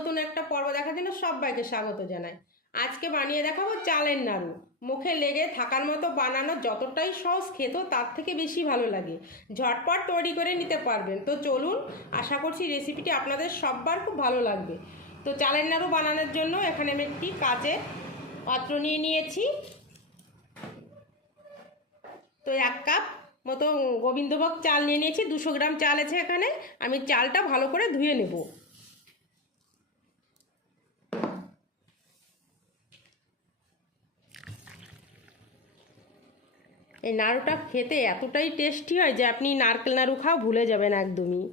নতুন একটা পর্ব দেখার জন্য সবাইকে স্বাগত জানাই। আজকে বানিয়ে দেখাবো চালের নাড়ু। মুখে লেগে থাকার মতো বানানো যতটাই সহজ খেত তার থেকে বেশি ভালো লাগে। ঝটপট তৈরি করে নিতে পারবেন। তো চলুন, আশা করছি রেসিপিটি আপনাদের সবার খুব ভালো লাগবে। তো চালের নাড়ু বানানোর জন্য এখানে আমি একটি কাচে পাত্র নিয়ে নিয়েছি। তো এক কাপ মতো গোবিন্দভোগ চাল নিয়ে নিয়েছি। দুশো গ্রাম চাল আছে এখানে। আমি চালটা ভালো করে ধুয়ে নেব। এই নাড়ুটা খেতে এতটাই টেস্টি হয় যে আপনি নারকেল নাড়ু খাও ভুলে যাবেন একদমই।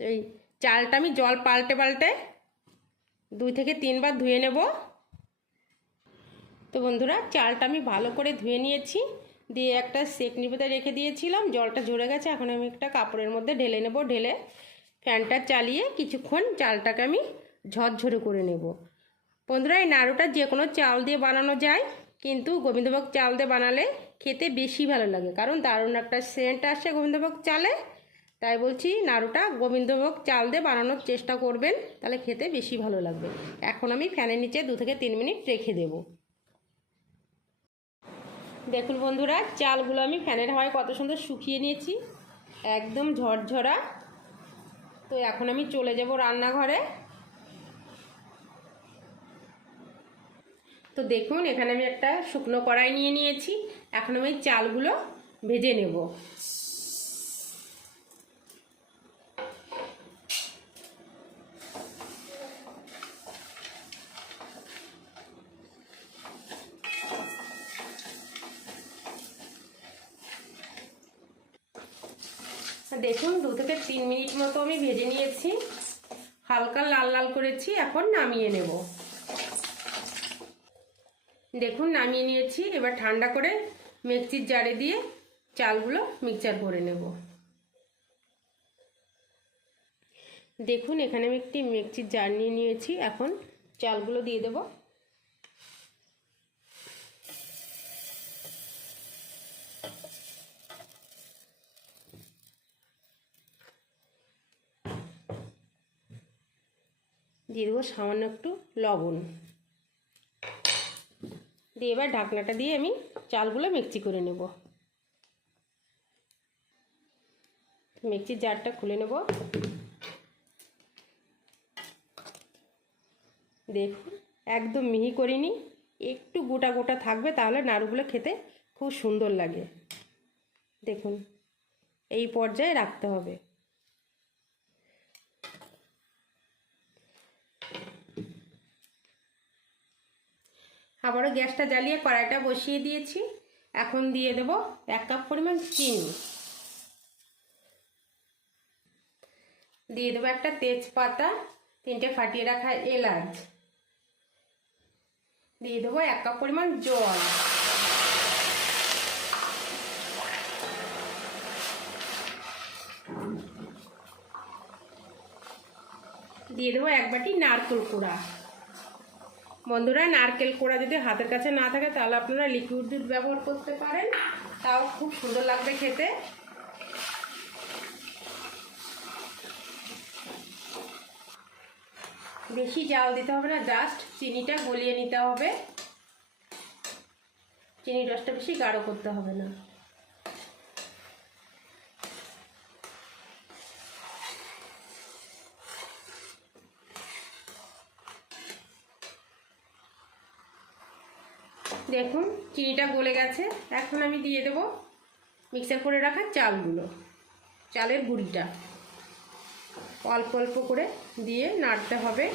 তো এই চালটা আমি জল পাল্টে পাল্টে দুই থেকে তিনবার ধুয়ে নেব। তো বন্ধুরা, চালটা আমি ভালো করে ধুয়ে নিয়েছি। দিয়ে একটা সেকনি পেতে রেখে দিয়েছিলাম, জলটা ঝরে গেছে, এখন আমি একটা কাপড়ের মধ্যে ঢেলে নেব, ঢেলে ফ্যানটা চালিয়ে কিছুক্ষণ চালটাকে আমি ঝরঝরে করে নেব। বন্ধুরা, এই নাড়ুটা যে কোনো চাল দিয়ে বানানো যায়। কিন্তু গোবিন্দভোগ চাল দিয়ে বানালে খেতে বেশি ভালো লাগে। কারণ দারুণ একটা সেন্ট আসে গোবিন্দভোগ চালে। তাই বলছি নাড়ুটা গোবিন্দভোগ চাল দিয়ে বানানোর চেষ্টা করবেন, তাহলে খেতে বেশি ভালো লাগবে। এখন আমি ফ্যানের নিচে দু থেকে তিন মিনিট রেখে দেবো। দেখুন বন্ধুরা, চালগুলো আমি ফ্যানের হাওয়ায় কত সুন্দর শুকিয়ে নিয়েছি, একদম ঝরঝরা। তো এখন আমি চলে যাব রান্নাঘরে। তো দেখুন, এখানে আমি একটা শুকনো কড়াই নিয়ে নিয়েছি। এখন আমি চালগুলো ভেজে নেব। দেখুন, দু থেকে তিন মিনিট মতো আমি ভেজে নিয়েছি। হালকা লাল লাল করেছি, এখন নামিয়ে নেব। দেখুন, নামিয়ে নিয়েছি। এবার ঠান্ডা করে মিক্সির জারে দিয়ে চালগুলো মিক্সচার করে নেব। দেখুন, এখানে আমি একটি মিক্সির জার নিয়ে নিয়েছি। এখন চালগুলো দিয়ে দেবো। দিয়ে দেবো সামান্য একটু লবণ। দিয়ে এবার ঢাকনাটা দিয়ে আমি চালগুলো মিক্সি করে নেব। মিক্সির জারটা খুলে নেব। দেখুন, একদম মিহি করিনি, একটু গোটা গোটা থাকবে তাহলে নাড়ুগুলো খেতে খুব সুন্দর লাগে। দেখুন, এই পর্যায়ে রাখতে হবে। আবারও গ্যাসটা জ্বালিয়ে কড়াইটা বসিয়ে দিয়েছি। এখন দিয়ে দেব এক কাপ পরিমাণ চিনি। দিয়ে দেবো একটা তেজপাতা, তিনটে ফাটিয়ে রাখা এলাচ। দিয়ে দেবো এক কাপ পরিমাণ জল। দিয়ে দেবো এক বাটি নারকেল কোড়া। বন্ধুরা, নারকেল কোড়া যদি হাতের কাছে না থাকে, তাহলে আপনারা লিকুইড দুধ ব্যবহার করতে পারেন। তাও খুব সুন্দর লাগবে খেতে। বেশি জাল দিতে হবে না জাস্ট চিনিটা গলিয়ে নিতে হবে। চিনি রসটা বেশি গাঢ় করতে হবে না। দেখুন, চিনিটা গলে গেছে। এখন আমি দিয়ে দেব মিক্সার করে রাখা চালগুলো, চালের গুঁড়িটা। অল্প অল্প করে দিয়ে নাড়তে হবে।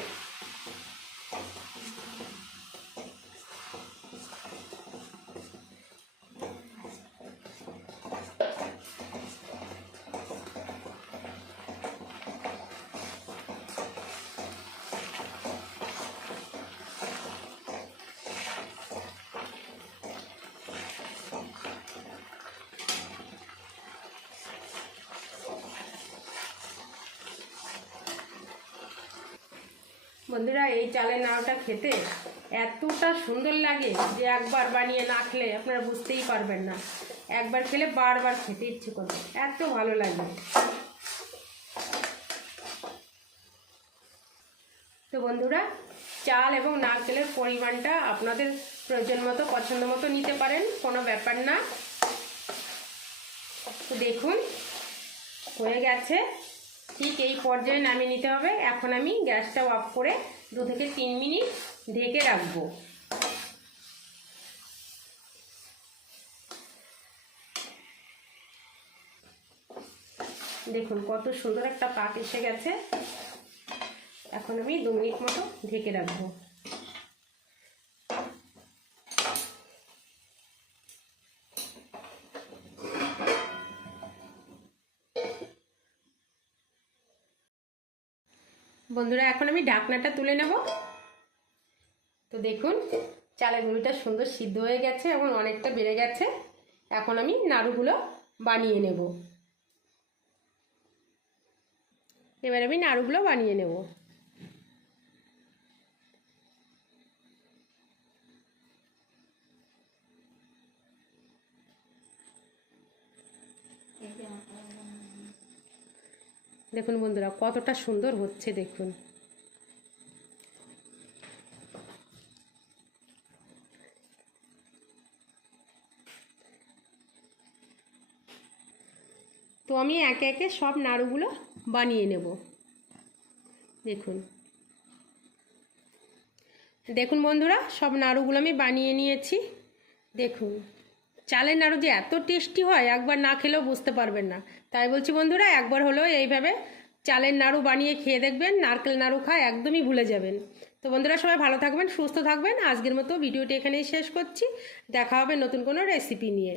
বন্ধুরা, এই চালের নাড়ুটা খেতে এতটা সুন্দর লাগে যে একবার বানিয়ে না খেলে আপনারা বুঝতেই পারবেন না। একবার খেলে বারবার খেতে ইচ্ছে করবে, এত ভালো লাগে। তো বন্ধুরা, চাল এবং নারকেলের পরিমাণটা আপনাদের প্রয়োজন মতো, পছন্দ মতো নিতে পারেন, কোনো ব্যাপার না। তো দেখুন, হয়ে গেছে। ঠিক এই পর্যায়ে নামিয়ে নিতে হবে। এখন আমি গ্যাসটা অফ করে দু থেকে তিন মিনিট ঢেকে রাখব। দেখুন কত সুন্দর একটা পাক এসে গেছে। এখন আমি দু মিনিট মতো ঢেকে রাখব। বন্ধুরা, এখন আমি ঢাকনাটা তুলে নেব। তো দেখুন, চালের গুঁড়িটা সুন্দর সিদ্ধ হয়ে গেছে এবং অনেকটা বেড়ে গেছে। এখন আমি নাড়ুগুলো বানিয়ে নেব। এবার আমি নাড়ুগুলো বানিয়ে নেব। দেখুন বন্ধুরা, কতটা সুন্দর হচ্ছে দেখুন। তো আমি একে একে সব নাড়ুগুলো বানিয়ে নেব। দেখুন। দেখুন বন্ধুরা, সব নাড়ুগুলো আমি বানিয়ে নিয়েছি। দেখুন। চালের নাড়ু যে এত টেস্টি হয়, একবার না খেলেও বুঝতে পারবেন না। তাই বলছি বন্ধুরা, একবার হলেও এইভাবে চালের নাড়ু বানিয়ে খেয়ে দেখবেন, নারকেল নাড়ু খায় একদমই ভুলে যাবেন। তো বন্ধুরা, সবাই ভালো থাকবেন, সুস্থ থাকবেন। আজকের মতো ভিডিওটি এখানেই শেষ করছি। দেখা হবে নতুন কোনো রেসিপি নিয়ে।